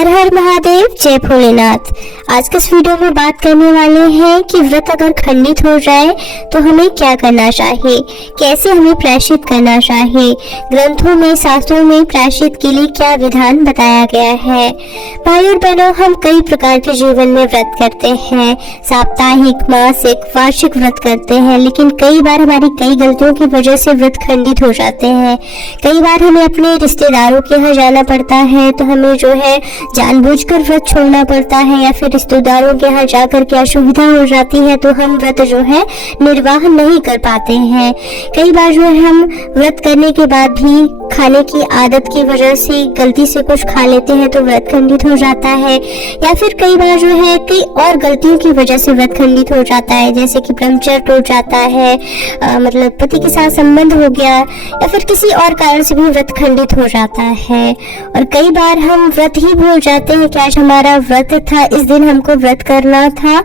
हर हर महादेव, जय भोलेनाथ। आज के इस वीडियो में बात करने वाले हैं कि व्रत अगर खंडित हो जाए तो हमें क्या करना चाहिए, कैसे हमें प्रायश्चित करना चाहिए, ग्रंथों में शास्त्रों में प्रायश्चित के लिए क्या विधान बताया गया है। भाई और बहनों, हम कई प्रकार के जीवन में व्रत करते हैं, साप्ताहिक, मासिक, वार्षिक व्रत करते हैं, लेकिन कई बार हमारी कई गलतियों की वजह से व्रत खंडित हो जाते हैं। कई बार हमें अपने रिश्तेदारों के यहाँ जाना पड़ता है तो हमें जो है जानबूझकर व्रत छोड़ना पड़ता है, या फिर रिश्तेदारों के यहाँ जाकर के असुविधा हो जाती है तो हम व्रत जो है निर्वाह नहीं कर पाते हैं। कई बार जो है हम व्रत करने के बाद भी खाने की आदत की वजह से गलती से कुछ खा लेते हैं तो व्रत खंडित हो जाता है, या फिर कई बार जो है कई और गलतियों की वजह से व्रत खंडित हो जाता है, जैसे कि ब्रह्मचर्य टूट जाता है, मतलब पति के साथ संबंध हो गया, या फिर किसी और कारण से भी व्रत खंडित हो जाता है। और कई बार हम व्रत ही भूल जाते हैं कि आज हमारा व्रत था, इस दिन हमको व्रत करना था,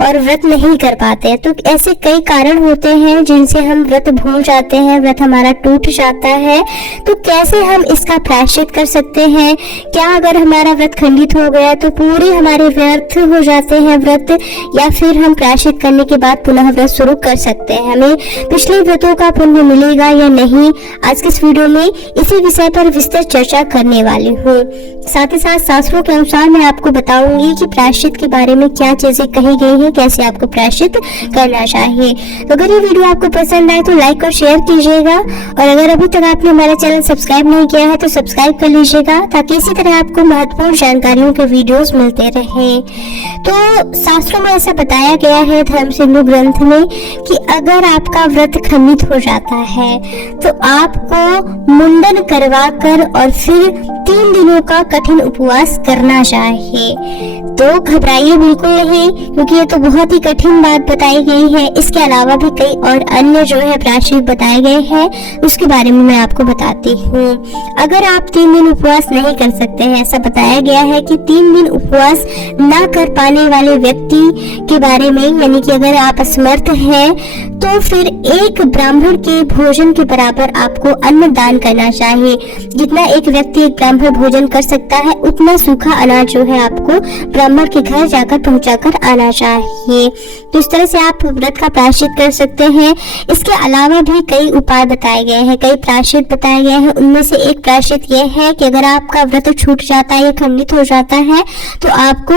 और व्रत नहीं कर पाते। तो ऐसे कई कारण होते हैं जिनसे हम व्रत भूल जाते हैं, व्रत हमारा टूट जाता है। तो कैसे हम इसका प्रायश्चित कर सकते हैं? क्या अगर हमारा व्रत खंडित हो गया तो पूरे हमारे व्यर्थ हो जाते हैं व्रत, या फिर हम प्रायश्चित करने के बाद पुनः व्रत शुरू कर सकते हैं? हमें पिछले व्रतों का पुण्य मिलेगा या नहीं, आज के इस वीडियो में इसी विषय पर विस्तृत चर्चा करने वाली हूँ। साथ ही साथ शास्त्रों के अनुसार मैं आपको बताऊंगी कि प्रायश्चित के बारे में क्या चीजें कही गई हैं, कैसे आपको प्रायश्चित करना चाहिए। तो अगर ये वीडियो आपको पसंद आए तो लाइक और शेयर कीजिएगा, और अगर अभी तक आपने हमारा चैनल सब्सक्राइब नहीं किया है तो सब्सक्राइब कर लीजिएगा, ताकि इसी तरह आपको महत्वपूर्ण जानकारियों के वीडियोस मिलते रहे। तो शास्त्रों में ऐसा बताया गया है, धर्म सिंधु ग्रंथ में, कि अगर आपका व्रत खंडित हो जाता है तो आपको मुंडन करवा कर और फिर 3 दिनों का कठिन उपवास करना चाहिए। तो घबराइए बिल्कुल नहीं, क्योंकि ये तो बहुत ही कठिन बात बताई गई है। इसके अलावा भी कई और अन्य जो है प्रायश्चित बताए गए हैं, उसके बारे में मैं आपको बताती हूँ। अगर आप 3 दिन उपवास नहीं कर सकते हैं, ऐसा बताया गया है कि 3 दिन उपवास ना कर पाने वाले व्यक्ति के बारे में, यानी कि अगर आप असमर्थ हैं तो फिर एक ब्राह्मण के भोजन के बराबर आपको अन्न दान करना चाहिए। जितना एक व्यक्ति एक ब्राह्मण भोजन कर सकता है उतना सूखा अनाज जो है आपको ब्राह्मण के घर जाकर पहुंचाकर आना चाहिए। तो इस तरह से आप व्रत का प्रायश्चित कर सकते हैं। इसके अलावा भी कई उपाय बताए गए हैं, कई प्रायश्चित बताए गए हैं। उनमें से एक प्रायश्चित यह है कि अगर आपका व्रत छूट जाता है या खंडित हो जाता है तो आपको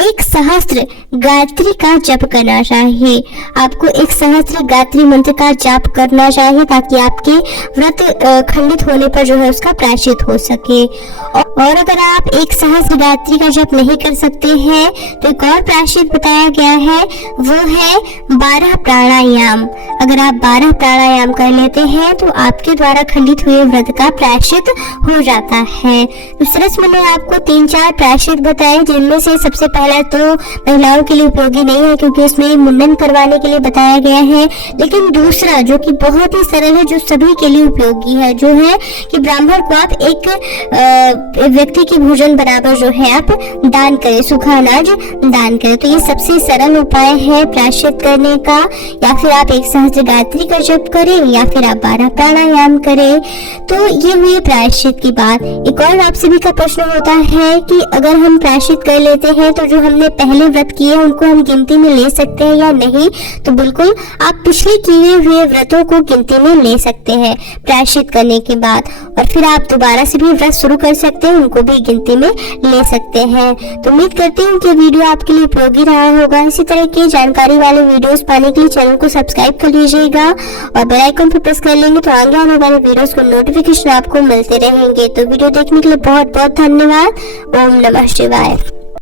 1 सहस्त्र गायत्री का जप करना चाहिए। आपको 1 सहस्त्र गायत्री मंत्र का जप करना चाहिए, ताकि आपके व्रत खंडित होने पर जो है उसका प्रायश्चित हो सके। और अगर आप 1 सहस्त्र गायत्री का जप नहीं कर सकते हैं तो एक और प्रायश्चित बताया गया है, वो है 12 प्राणायाम। अगर आप 12 प्राणायाम कर लेते हैं तो आपके द्वारा खंडित हुए व्रत का प्रायश्चित हो जाता है। उस तरह से मैंने आपको 3-4 प्रायश्चित बताए, जिनमें से सबसे पहला तो महिलाओं के लिए उपयोगी नहीं है, क्योंकि उसमें मुंडन करवाने के लिए बताया गया है। लेकिन दूसरा जो कि बहुत ही सरल है, जो सभी के लिए उपयोगी है, जो है कि ब्राह्मण को आप एक व्यक्ति के भोजन बराबर जो है आप दान करें, सूखा अनाज दान करें। तो ये सबसे सरल उपाय है प्रायश्चित करने का। या फिर आप 1 सहस्त्र गायत्री का जप करें, या फिर आप 12 प्राणायाम करें। तो ये हुई प्रायश्चित की बात। एक और आप सभी का प्रश्न होता है कि अगर हम प्रायश्चित कर लेते हैं तो जो हमने पहले व्रत किए उनको हम गिनती में ले सकते हैं या नहीं? तो बिल्कुल, आप पिछले किए हुए व्रतों को गिनती में ले सकते हैं प्रायश्चित करने के बाद, और फिर आप दोबारा से भी व्रत शुरू कर सकते हैं, उनको भी गिनती में ले सकते हैं। तो उम्मीद करती हूँ कि वीडियो आपके लिए उपयोगी रहा होगा। इसी तरह की जानकारी वाले वीडियोस पाने के लिए चैनल को सब्सक्राइब कर लीजिएगा, और बेल आइकन पर प्रेस कर लेंगे तो आगे आने वाले वीडियोस को नोटिफिकेशन आपको मिलते रहेंगे। तो वीडियो देखने के लिए बहुत बहुत धन्यवाद। ओम नमः शिवाय।